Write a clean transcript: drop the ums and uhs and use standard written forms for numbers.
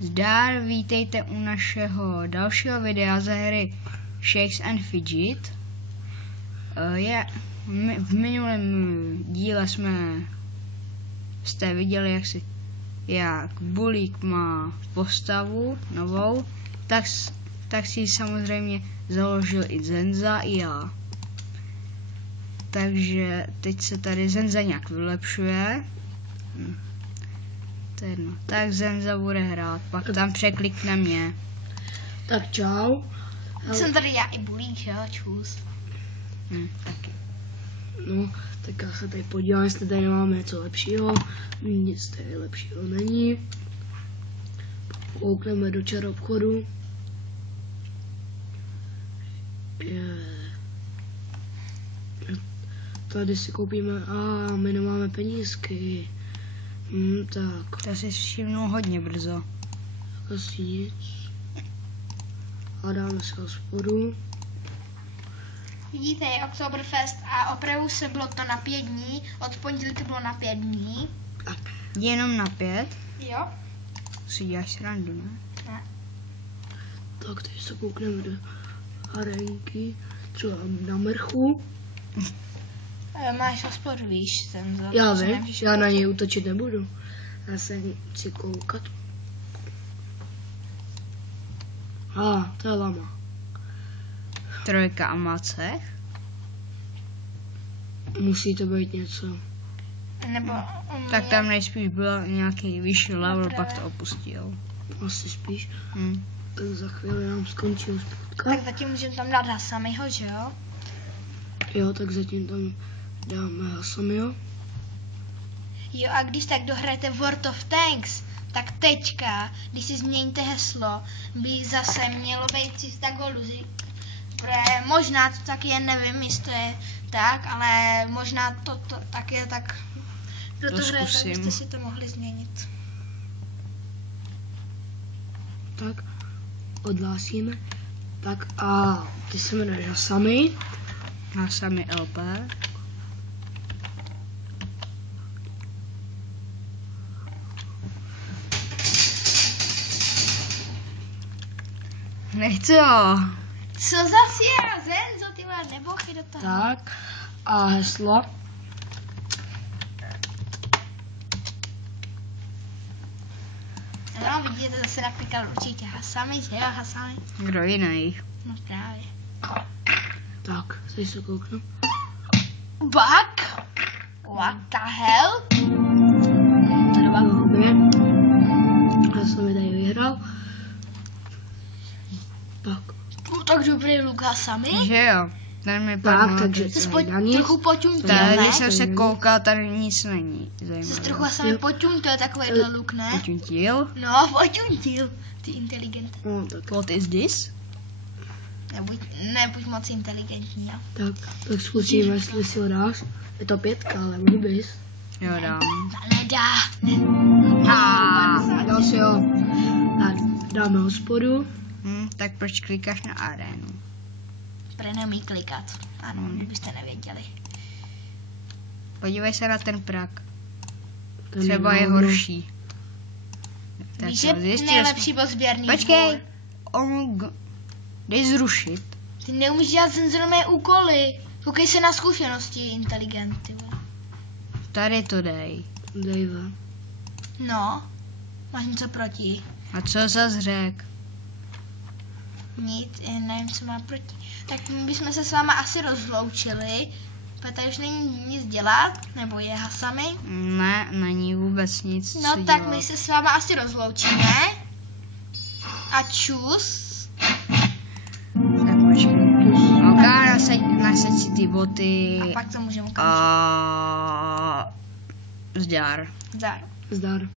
Zdar, vítejte u našeho dalšího videa ze hry Shakes and Fidget. V minulém díle jste viděli, jak Bulík má postavu novou, tak si samozřejmě založil i Zenza, i já. Takže teď se tady Zenza nějak vylepšuje. To je jedno. Tak Zenza bude hrát, pak tam překlikne mě. Tak čau. Jsem tady já i Bulík, jo, čus. Taky. No, tak já se tady podívám, jestli tady nemáme něco lepšího. Nic tady lepšího není. Koukneme do čarobchodu. Tady si koupíme, my nemáme penízky. Tak. To si všimnu hodně brzo. Asi nic. A dáme si hospodu. Vidíte, je Oktoberfest a opravdu se bylo to na 5 dní, od pondělí to bylo na 5 dní. Tak. Jenom na 5? Jo. Si děláš srandu, ne? Ne. Tak teď se koukneme do arenky, třeba na mrchu. Máš hospodu, víš, ten za Já vím, já na něj útočit nebudu. Já se chci koukat. To je lama. 3 a macech? Musí to být něco. Nebo Tak tam nejspíš byl nějaký vyšší level, pak to opustil. Asi spíš. Tak za chvíli nám skončí hospodka. tak zatím můžeme tam dát Hasamyho, že jo? Jo, tak zatím tam dáme Hasamyho. Jo, a když tak dohrajete World of Tanks, tak teďka, když si změníte heslo, by zase mělo být 300 gólů. Možná to tak je, nevím, jestli to je tak, ale možná to tak je, tak proto hrajete, tak byste si to mohli změnit. Tak, odhlásíme. Tak a ty se jmenuješ Hasamy. Hasamy LP. Nechci ho. Co zase je? Zenzo, ty vole, nebochy do toho. Tak, a heslo. No, vidíte, zase napíkal určitě Hasamy, že jo, Hasamy? Kdo jiný? No právě. Tak, teď se kouknu. Bug? What the hell? Já jsem mi tady vyhrál. Tak. Tak dobrý luk Hasamy. Že jo. Ten mi padl. Takže Jsi nic. trochu poťuntil, Tady, ne? když jsem se koukal, tady nic není Jsi zajímavé. trochu Hasamy poťuntil takovýhle luk, ne? Poťuntil? No, poťuntil. Ty inteligent. No, tak. What is this? Nebuď moc inteligentní, jo. Tak zkusíme, jestli si ho dáš. Je to 5, ale mohl bys. Jo, dám. Nedá. Dal si ho. Tak, dáme hospodu. Tak proč klikáš na arénu? Pre neumí klikat. Ano, kdybyste nevěděli. Podívej se na ten prak. Ten Třeba je rovno. horší. Tak Víš, jo, že zjistil nejlepší byl sběrný Počkej. dvůr. Dej zrušit. Ty neumíš dělat senzorové úkoly. Koukej se na zkušenosti, inteligent, ty vole. Tady to dej. Dejve. No, máš něco proti? A co zas řek? Nic, nevím, co má proti. Tak my bychom se s váma asi rozloučili, protože tady už není nic dělat, nebo je Hasamy. Ne, není vůbec nic. No co tak dělat. my se s váma asi rozloučíme. A čus. Tak počkej. Ok, nasaď si ty boty. A pak to můžeme ukončit. A zdar. Zdar. Zdar.